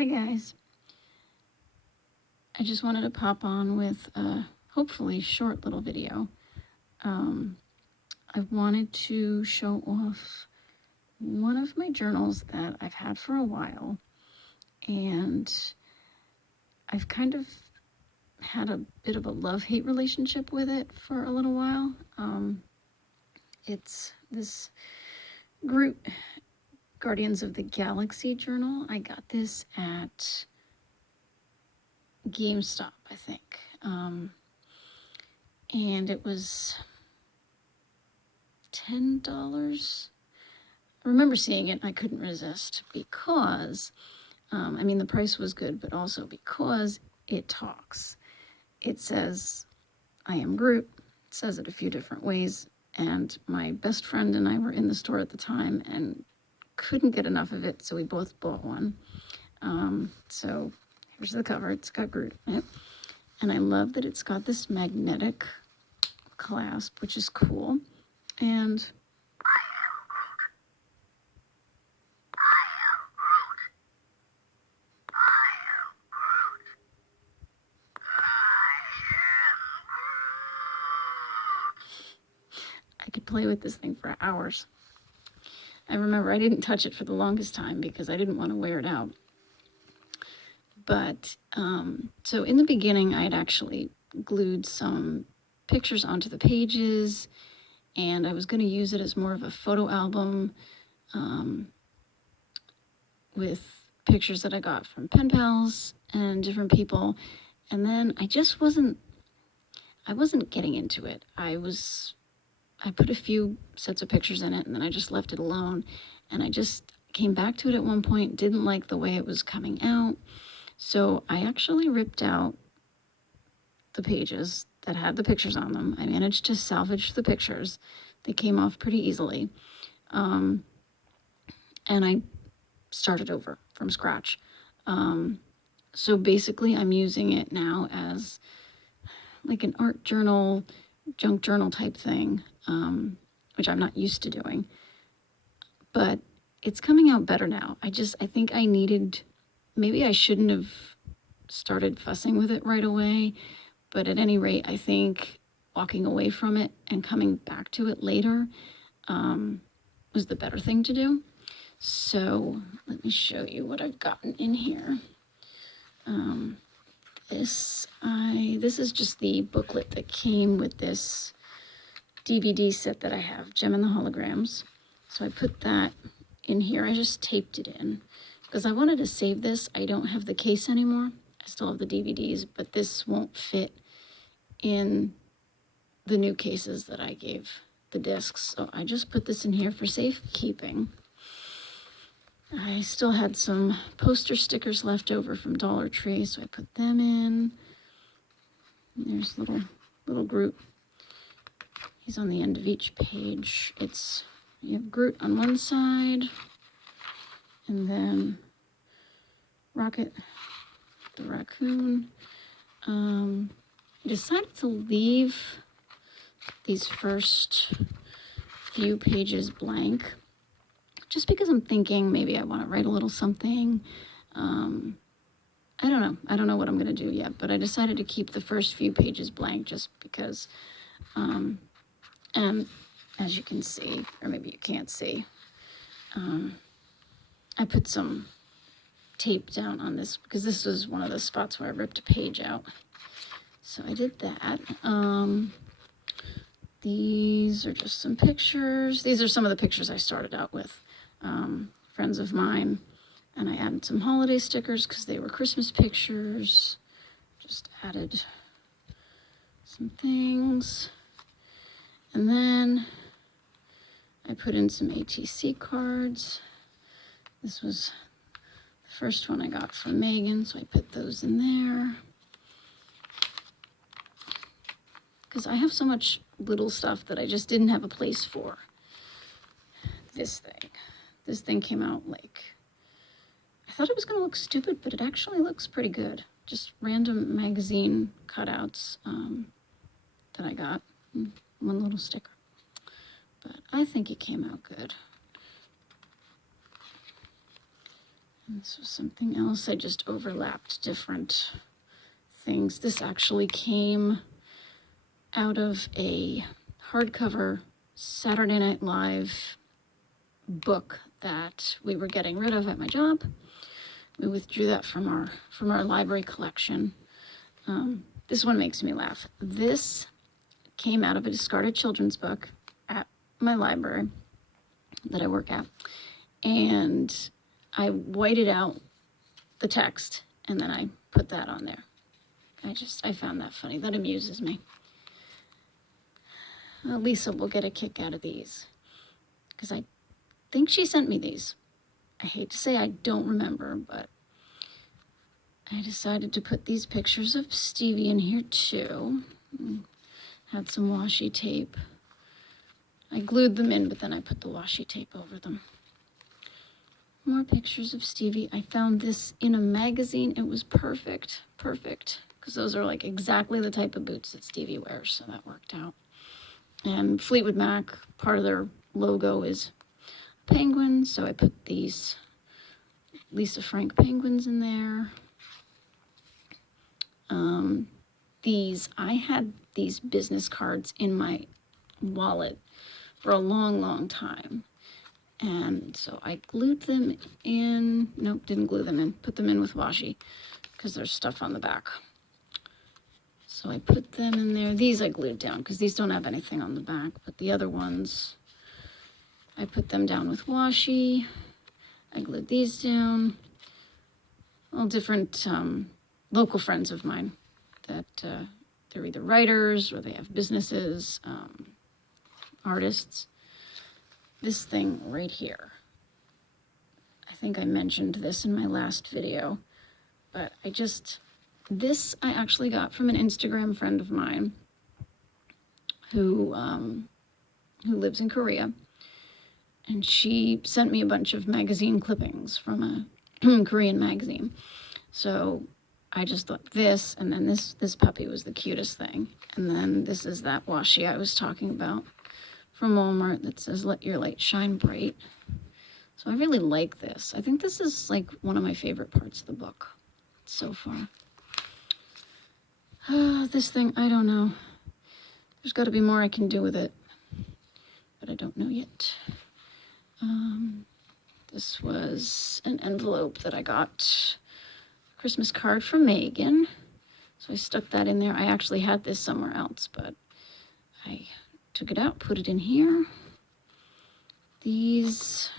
Hi guys. I just wanted to pop on with a hopefully short little video. I wanted to show off one of my journals that I've had for a while, and I've kind of had a bit of a love-hate relationship with it for a little while. It's this Groot Guardians of the Galaxy journal. I got this at GameStop, I think. And it was $10. I remember seeing it and I couldn't resist because, the price was good, but also because it talks. It says, I am Groot. It says it a few different ways. And my best friend and I were in the store at the time and couldn't get enough of it, so we both bought one. So here's the cover. It's got Groot in it. And I love that it's got this magnetic clasp, which is cool. And I could play with this thing for hours. I remember I didn't touch it for the longest time because I didn't want to wear it out. But, so in the beginning, I had actually glued some pictures onto the pages, and I was going to use it as more of a photo album with pictures that I got from pen pals and different people. And then I wasn't getting into it. I put a few sets of pictures in it, and then I just left it alone. And I just came back to it at one point, didn't like the way it was coming out. So I actually ripped out the pages that had the pictures on them. I managed to salvage the pictures. They came off pretty easily. And I started over from scratch. So basically I'm using it now as like an art journal, junk journal type thing, which I'm not used to doing. But it's coming out better now. I think maybe I shouldn't have started fussing with it right away. But at any rate, I think walking away from it and coming back to it later was the better thing to do. So let me show you what I've gotten in here. This is just the booklet that came with this DVD set that I have, Gem and the Holograms. So I put that in here. I just taped it in because I wanted to save this. I don't have the case anymore. I still have the DVDs, but this won't fit in the new cases that I gave the discs. So I just put this in here for safekeeping. I still had some poster stickers left over from Dollar Tree, so I put them in. There's little Groot. He's on the end of each page. You have Groot on one side, and then Rocket the raccoon. I decided to leave these first few pages blank just because I'm thinking maybe I want to write a little something. I don't know. I don't know what I'm going to do yet, but I decided to keep the first few pages blank just because, and as you can see, or maybe you can't see, I put some tape down on this because this was one of the spots where I ripped a page out. So I did that. These are just some pictures. These are some of the pictures I started out with. Friends of mine. And I added some holiday stickers because they were Christmas pictures. Just added some things. And then I put in some ATC cards. This was the first one I got from Megan, so I put those in there. Because I have so much little stuff that I just didn't have a place for. This thing came out I thought it was going to look stupid, but it actually looks pretty good. Just random magazine cutouts that I got. One little sticker. But I think it came out good. This was something else. I just overlapped different things. This actually came out of a hardcover Saturday Night Live book that we were getting rid of at my job. We withdrew that from our library collection. This one makes me laugh. This came out of a discarded children's book at my library that I work at, and I whited out the text and then I put that on there. I found that funny. That amuses me. Lisa will get a kick out of these because I think she sent me these. I hate to say I don't remember, but I decided to put these pictures of Stevie in here too. Had some washi tape. I glued them in, but then I put the washi tape over them. More pictures of Stevie. I found this in a magazine. It was perfect, because those are like exactly the type of boots that Stevie wears, so that worked out. And Fleetwood Mac, part of their logo is a penguin, so I put these Lisa Frank penguins in there. I had these business cards in my wallet for a long time. And so I glued them in. Nope, didn't glue them in. Put them in with washi because there's stuff on the back. So I put them in there. These I glued down because these don't have anything on the back. But the other ones, I put them down with washi. I glued these down. All different local friends of mine that they're either writers or they have businesses, artists. This thing right here. I think I mentioned this in my last video, but this I actually got from an Instagram friend of mine who lives in Korea, and she sent me a bunch of magazine clippings from a Korean magazine. So I just thought this, and then this puppy was the cutest thing, and then this is that washi I was talking about from Walmart that says, "Let your light shine bright." So I really like this. I think this is like one of my favorite parts of the book so far. This thing, I don't know. There's got to be more I can do with it, but I don't know yet. This was an envelope that I got, a Christmas card from Megan. So I stuck that in there. I actually had this somewhere else, but I took it out, put it in here. These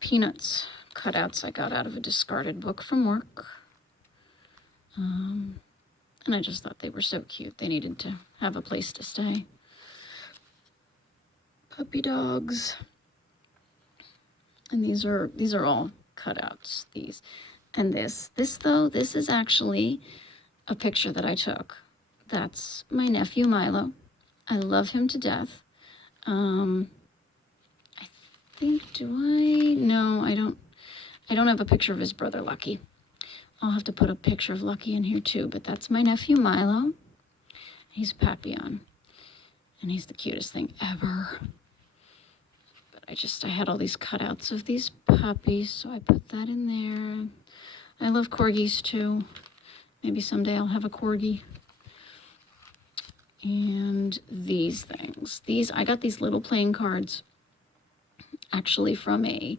Peanuts cutouts I got out of a discarded book from work. And I just thought they were so cute. They needed to have a place to stay. Puppy dogs. And these are all cutouts. These. And this is actually a picture that I took. That's my nephew Milo. I love him to death. I think, no, I don't have a picture of his brother Lucky. I'll have to put a picture of Lucky in here too, but that's my nephew Milo. He's a Papillon, and he's the cutest thing ever. But I had all these cutouts of these puppies, so I put that in there. I love corgis too. Maybe someday I'll have a corgi. And these things. I got these little playing cards actually from a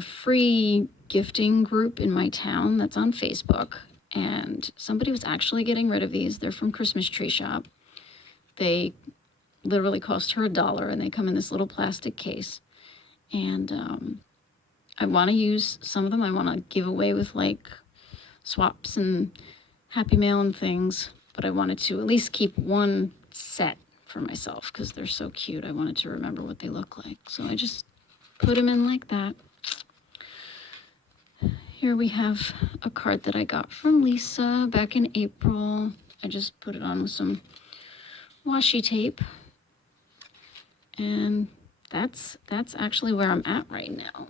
free gifting group in my town that's on Facebook. And somebody was actually getting rid of these. They're from Christmas Tree Shop. They literally cost her $1, and they come in this little plastic case. And I want to use some of them. I want to give away with like swaps and Happy Mail and things. But I wanted to at least keep one set for myself because they're so cute. I wanted to remember what they look like. So I just put them in like that. Here we have a card that I got from Lisa back in April. I just put it on with some washi tape. And that's actually where I'm at right now.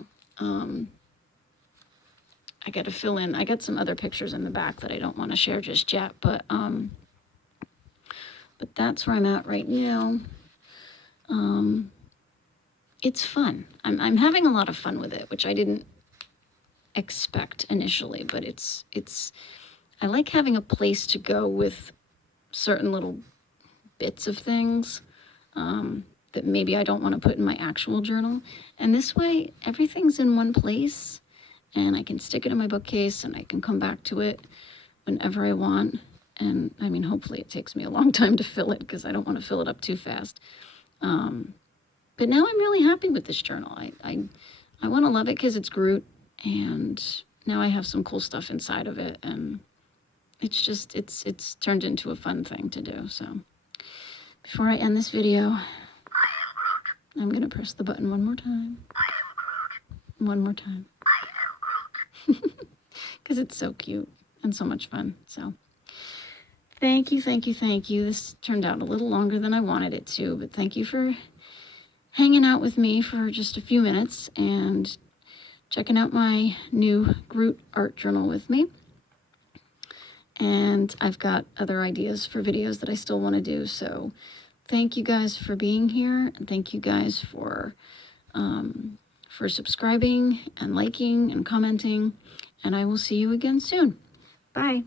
I got to fill in. I got some other pictures in the back that I don't want to share just yet, but that's where I'm at right now. it's fun. I'm having a lot of fun with it, which I didn't expect initially, but I like having a place to go with certain little bits of things that maybe I don't want to put in my actual journal. And this way, everything's in one place, and I can stick it in my bookcase, and I can come back to it whenever I want. And I mean, hopefully it takes me a long time to fill it, because I don't want to fill it up too fast. But now I'm really happy with this journal. I want to love it because it's Groot, and now I have some cool stuff inside of it, and it's turned into a fun thing to do. So before I end this video, I'm gonna press the button one more time. One more time. Because it's so cute and so much fun. So thank you, thank you, thank you. This turned out a little longer than I wanted it to, but thank you for hanging out with me for just a few minutes and checking out my new Groot art journal with me. And I've got other ideas for videos that I still want to do. So thank you guys for being here, and thank you guys for subscribing and liking and commenting. And I will see you again soon. Bye.